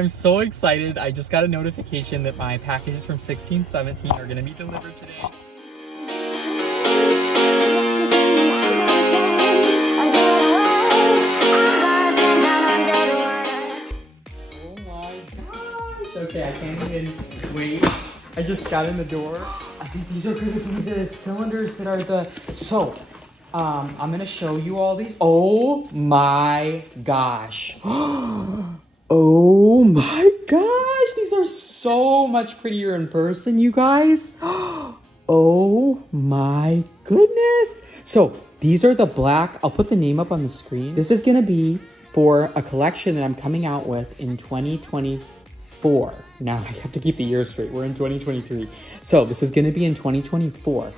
I'm so excited. I just got a notification that my packages from 1617 are gonna be delivered today. Oh my gosh. Okay, I can't even wait. I just got in the door. I think these are gonna be the cylinders that are the, so, I'm gonna show you all these. Oh my gosh. Oh my gosh, these are so much prettier in person, you guys. Oh my goodness. So these are the black, I'll put the name up on the screen. This is gonna be for a collection that I'm coming out with in 2024. Now I have to keep the year straight, we're in 2023. So this is gonna be in 2024.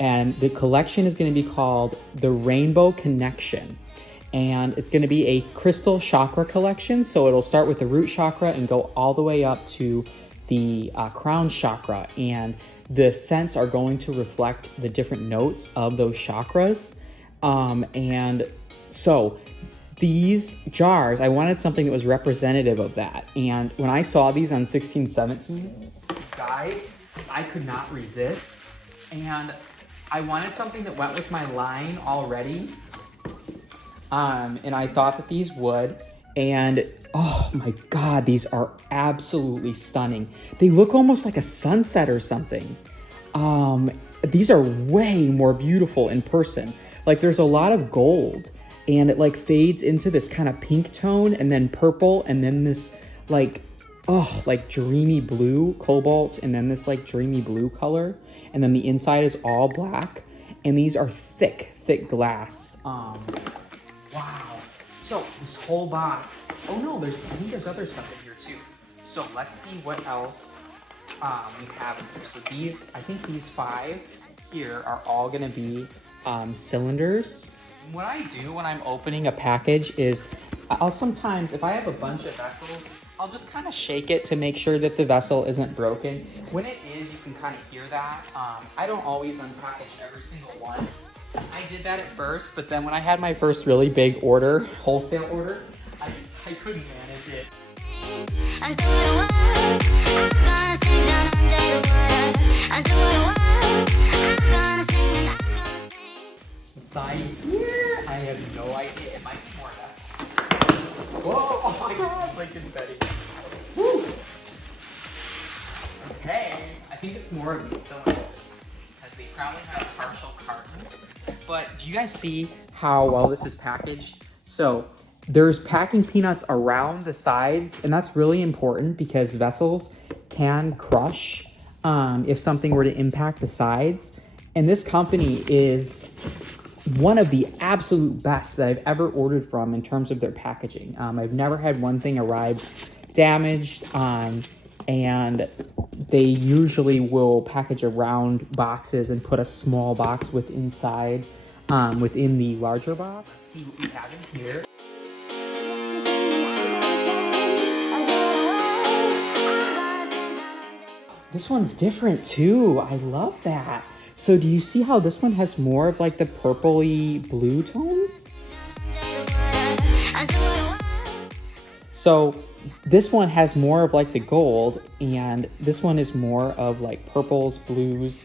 And the collection is gonna be called the Rainbow Connection. And it's gonna be a crystal chakra collection. So it'll start with the root chakra and go all the way up to the crown chakra. And the scents are going to reflect the different notes of those chakras. And so these jars, I wanted something that was representative of that. And when I saw these on 1617, guys, I could not resist. And I wanted something that went with my line already. And I thought that these would, and oh my God, these are absolutely stunning. They look almost like a sunset or something. These are way more beautiful in person. Like there's a lot of gold and it like fades into this kind of pink tone and then purple and then this like, oh, like dreamy blue, cobalt, and then this like dreamy blue color. And then the inside is all black. And these are thick, thick glass. Wow. So this whole box, oh no, I think there's other stuff in here too. So let's see what else we have in here. So these, I think these 5 here are all gonna be cylinders. What I do when I'm opening a package is I'll sometimes, if I have a bunch of vessels, I'll just kind of shake it to make sure that the vessel isn't broken. When it is, you can kind of hear that. I don't always unpackage every single one. I did that at first, but then when I had my first really big order, wholesale order, I couldn't manage it. Inside here, I have no idea. It might be more vessels. Whoa, oh my God, it's like confetti. Woo. Okay, I think it's more of these cylinders, because they probably have partial carton. But do you guys see how well this is packaged? So there's packing peanuts around the sides, and that's really important because vessels can crush if something were to impact the sides. And this company is one of the absolute best that I've ever ordered from in terms of their packaging. I've never had one thing arrive damaged, and they usually will package around boxes and put a small box within the larger box. Let's see what we have in here. This one's different too. I love that. So do you see how this one has more of like the purpley blue tones? So this one has more of like the gold, and this one is more of like purples, blues.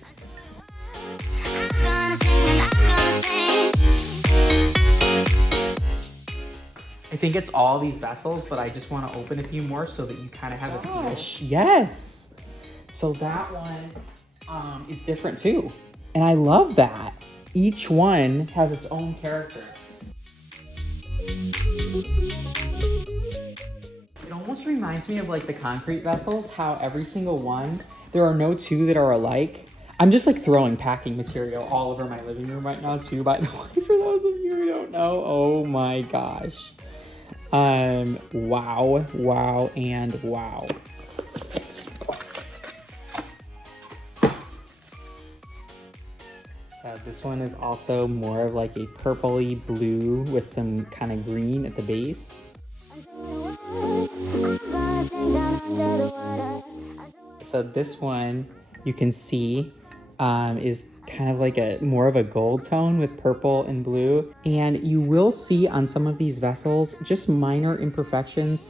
I think it's all these vessels, but I just want to open a few more so that you kind of have a feel. Yes. So that one is different too. And I love that. Each one has its own character. It almost reminds me of like the concrete vessels, how every single one, there are no 2 that are alike. I'm just like throwing packing material all over my living room right now too, by the way, for those of you who don't know. Oh my gosh. Wow, wow, and wow. So this one is also more of like a purpley blue with some kind of green at the base. So this one you can see is kind of like a more of a gold tone with purple and blue. And you will see on some of these vessels just minor imperfections.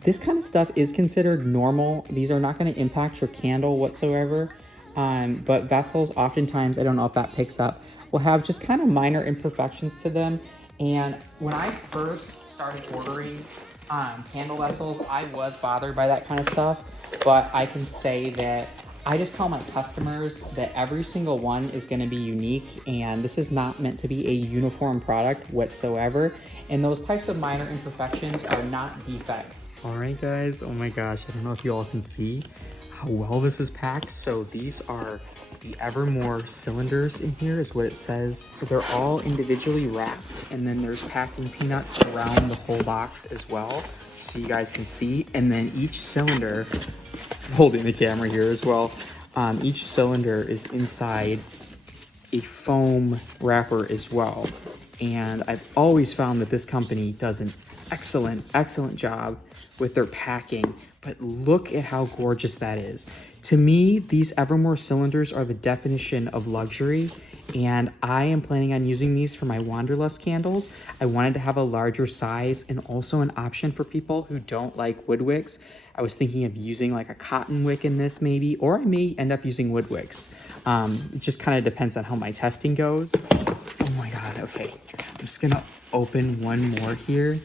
this kind of stuff is considered normal. These are not going to impact your candle whatsoever. But vessels, oftentimes, I don't know if that picks up, will have just kind of minor imperfections to them. And when I first started ordering candle vessels, I was bothered by that kind of stuff. But I can say that I just tell my customers that every single one is going to be unique, and this is not meant to be a uniform product whatsoever. And those types of minor imperfections are not defects. All right, guys. Oh my gosh. I don't know if you all can see how well this is packed. So these are the Evermore cylinders in here is what it says. So they're all individually wrapped, and then there's packing peanuts around the whole box as well, so you guys can see. And then each cylinder, holding the camera here as well, each cylinder is inside a foam wrapper as well. And I've always found that this company does an excellent job with their packing. But look at how gorgeous that is. To me, these Evermore cylinders are the definition of luxury, and I am planning on using these for my Wanderlust candles. I wanted to have a larger size and also an option for people who don't like wood wicks. I was thinking of using like a cotton wick in this maybe, or I may end up using wood wicks. It just kind of depends on how my testing goes. Oh my God, okay. I'm just gonna open one more here.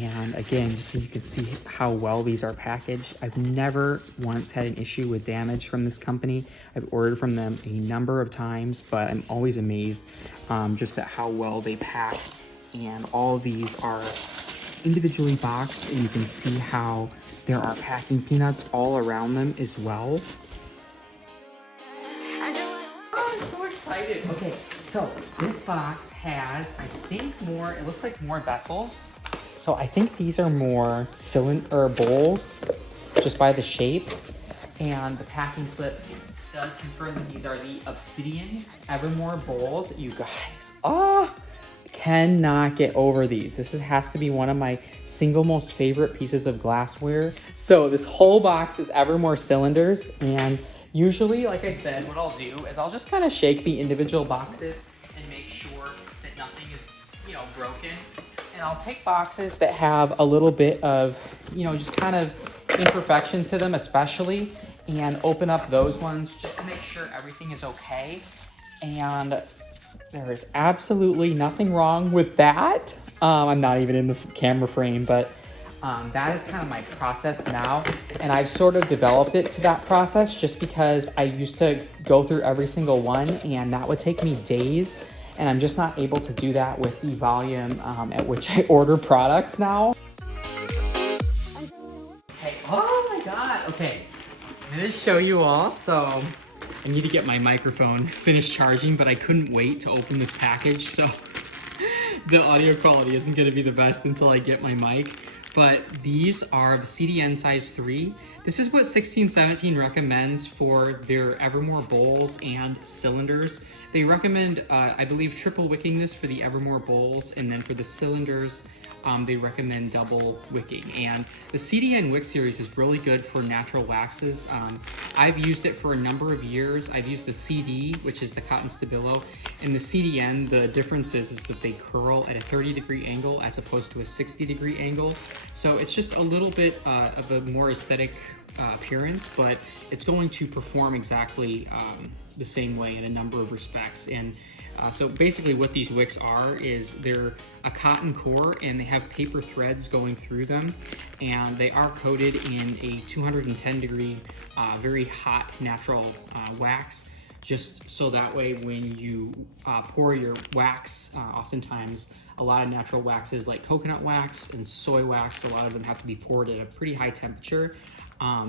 And again, just so you can see how well these are packaged. I've never once had an issue with damage from this company. I've ordered from them a number of times, but I'm always amazed just at how well they pack. And all of these are individually boxed, and you can see how there are packing peanuts all around them as well. Oh, I'm so excited. Okay, so this box has, I think, more, it looks like more vessels. So I think these are more cylinder bowls, just by the shape. And the packing slip does confirm that these are the Obsidian Evermore bowls. You guys, cannot get over these. This has to be one of my single most favorite pieces of glassware. So this whole box is Evermore cylinders. And usually, like I said, what I'll do is I'll just kind of shake the individual boxes and make sure that nothing is, broken. And I'll take boxes that have a little bit of, just kind of imperfection to them especially, and open up those ones just to make sure everything is okay. And there is absolutely nothing wrong with that. I'm not even in the camera frame, but that is kind of my process now. And I've sort of developed it to that process just because I used to go through every single one, and that would take me days. And I'm just not able to do that with the volume at which I order products now. Okay, oh my God, okay. I'm gonna show you all. So I need to get my microphone finished charging, but I couldn't wait to open this package. So the audio quality isn't gonna be the best until I get my mic. But these are the CDN size 3. This is what 1617 recommends for their Evermore bowls and cylinders. They recommend, I believe, triple wicking this for the Evermore bowls, and then for the cylinders, they recommend double wicking. And the CDN wick series is really good for natural waxes. I've used it for a number of years. I've used the CD, which is the Cotton Stabilo, and the CDN. The difference is that they curl at a 30-degree angle as opposed to a 60-degree angle. So it's just a little bit of a more aesthetic appearance, but it's going to perform exactly the same way in a number of respects. And so basically what these wicks are is they're a cotton core, and they have paper threads going through them, and they are coated in a 210-degree, very hot natural wax, just so that way when you pour your wax, oftentimes a lot of natural waxes like coconut wax and soy wax, a lot of them have to be poured at a pretty high temperature,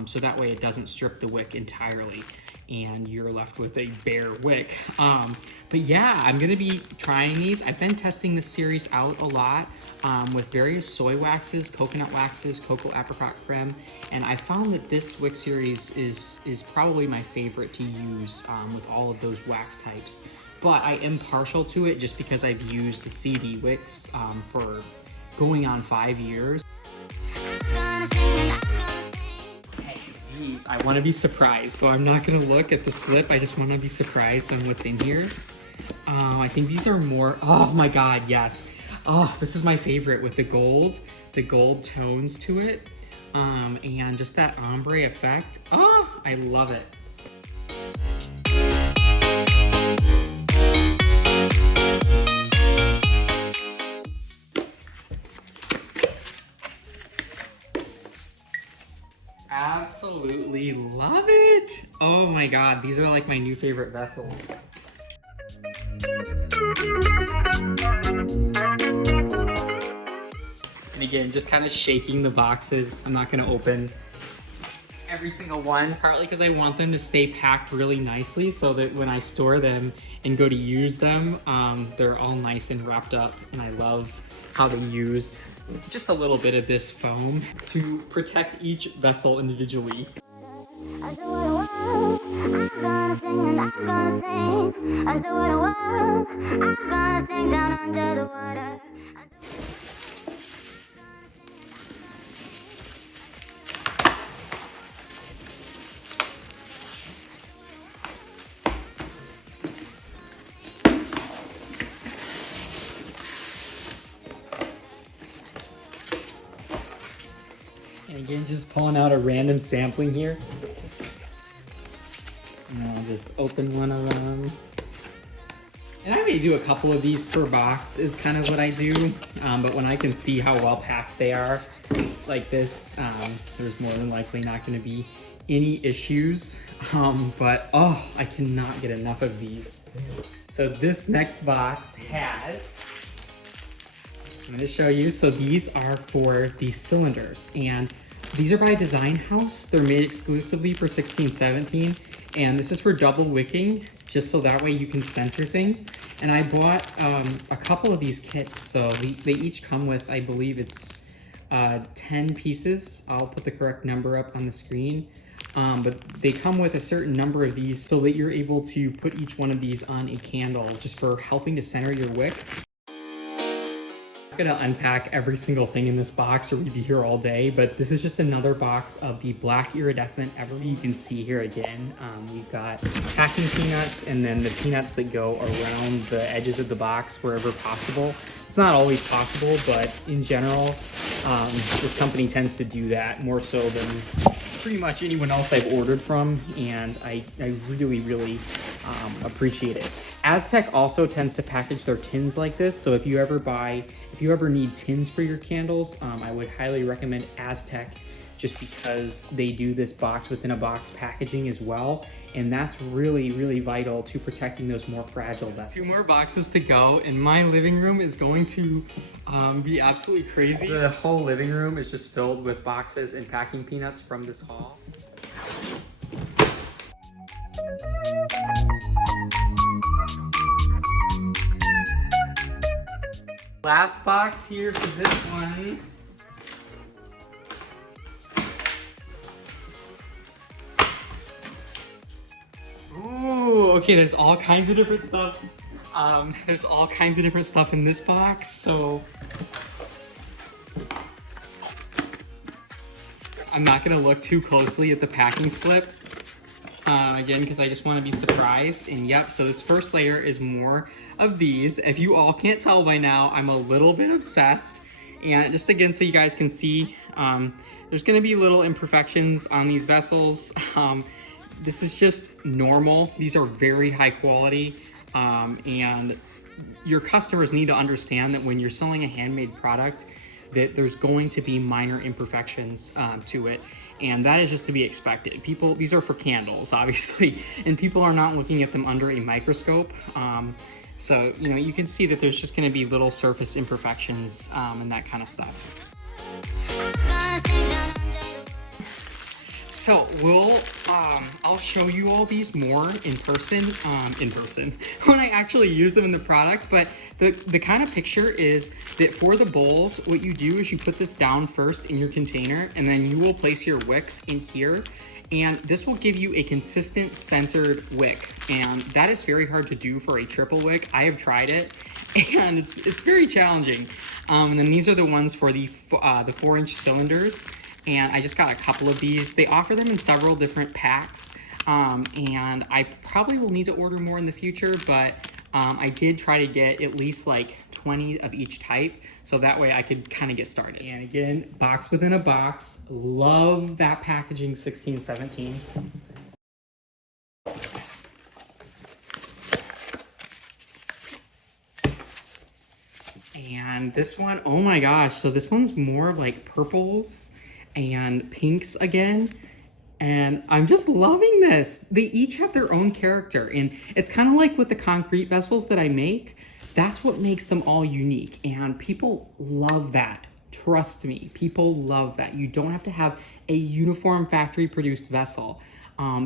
so that way it doesn't strip the wick entirely and you're left with a bare wick. But yeah, I'm gonna be trying these. I've been testing this series out a lot with various soy waxes, coconut waxes, cocoa apricot creme, and I found that this wick series is probably my favorite to use with all of those wax types. But I am partial to it just because I've used the CD wicks for going on 5 years. I want to be surprised, so I'm not going to look at the slip. I just want to be surprised on what's in here. I think these are more, oh my God, yes. Oh, this is my favorite with the gold tones to it. and just that ombre effect. Oh, I love it. Absolutely love it. Oh my God, these are like my new favorite vessels. And again, just kind of shaking the boxes. I'm not gonna open every single one, partly because I want them to stay packed really nicely so that when I store them and go to use them, they're all nice and wrapped up. And I love how they use just a little bit of this foam to protect each vessel individually. I do what I want, I'm gonna sing and I'm gonna sing. I do what I want, I'm gonna sing down under the water. And again, just pulling out a random sampling here. And I'll just open one of them. And I may do a couple of these per box is kind of what I do. But when I can see how well packed they are like this, there's more than likely not gonna be any issues. But oh, I cannot get enough of these. So this next box has, I'm going to show you. So these are for the cylinders, and these are by Design House. They're made exclusively for 1617, and this is for double wicking, just so that way you can center things. And I bought a couple of these kits, so they each come with, I believe it's 10 pieces. I'll put the correct number up on the screen. But they come with a certain number of these so that you're able to put each one of these on a candle just for helping to center your wick. I'm gonna unpack every single thing in this box or we'd be here all day, but this is just another box of the black iridescent Everly. You can see here again, we've got packing peanuts and then the peanuts that go around the edges of the box wherever possible. It's not always possible, but in general, this company tends to do that more so than pretty much anyone else I've ordered from, and I really, really appreciate it. Aztec also tends to package their tins like this, so if you ever need tins for your candles, I would highly recommend Aztec, just because they do this box within a box packaging as well, and that's really, really vital to protecting those more fragile vessels. 2 more boxes to go, and my living room is going to be absolutely crazy. The whole living room is just filled with boxes and packing peanuts from this haul. Last box here for this one. Ooh, okay, there's all kinds of different stuff. There's all kinds of different stuff in this box, so I'm not gonna look too closely at the packing slip. Again, because I just want to be surprised. And yep, so this first layer is more of these. If you all can't tell by now, I'm a little bit obsessed. And just again, so you guys can see, there's going to be little imperfections on these vessels. This is just normal. These are very high quality. And your customers need to understand that when you're selling a handmade product, that there's going to be minor imperfections to it. And that is just to be expected. These are for candles, obviously, and people are not looking at them under a microscope. So, you know, you can see that there's just gonna be little surface imperfections and that kind of stuff. So I'll show you all these more in person when I actually use them in the product. But the kind of picture is that for the bowls, what you do is you put this down first in your container, and then you will place your wicks in here. And this will give you a consistent centered wick. And that is very hard to do for a triple wick. I have tried it, and it's very challenging. And then these are the ones for the 4-inch cylinders. And I just got a couple of these. They offer them in several different packs. And I probably will need to order more in the future, but I did try to get at least like 20 of each type, so that way I could kind of get started. And again, box within a box. Love that packaging 1617. And this one, oh my gosh, so this one's more like purples and pinks again. And I'm just loving this. They each have their own character, and it's kind of like with the concrete vessels that I make. That's what makes them all unique, and people love that. Trust me, people love that. You don't have to have a uniform factory produced vessel.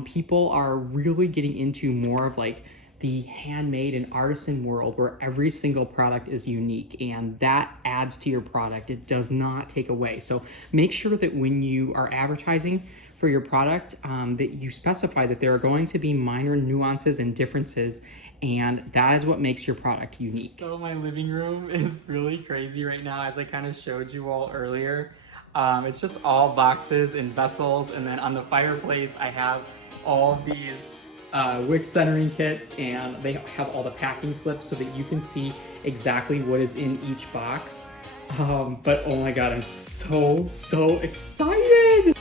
People are really getting into more of like the handmade and artisan world where every single product is unique, and that adds to your product. It does not take away. So make sure that when you are advertising for your product, that you specify that there are going to be minor nuances and differences, and that is what makes your product unique. So my living room is really crazy right now, as I kind of showed you all earlier. It's just all boxes and vessels, and then on the fireplace I have all of these wick centering kits, and they have all the packing slips so that you can see exactly what is in each box. But oh my god, I'm so excited!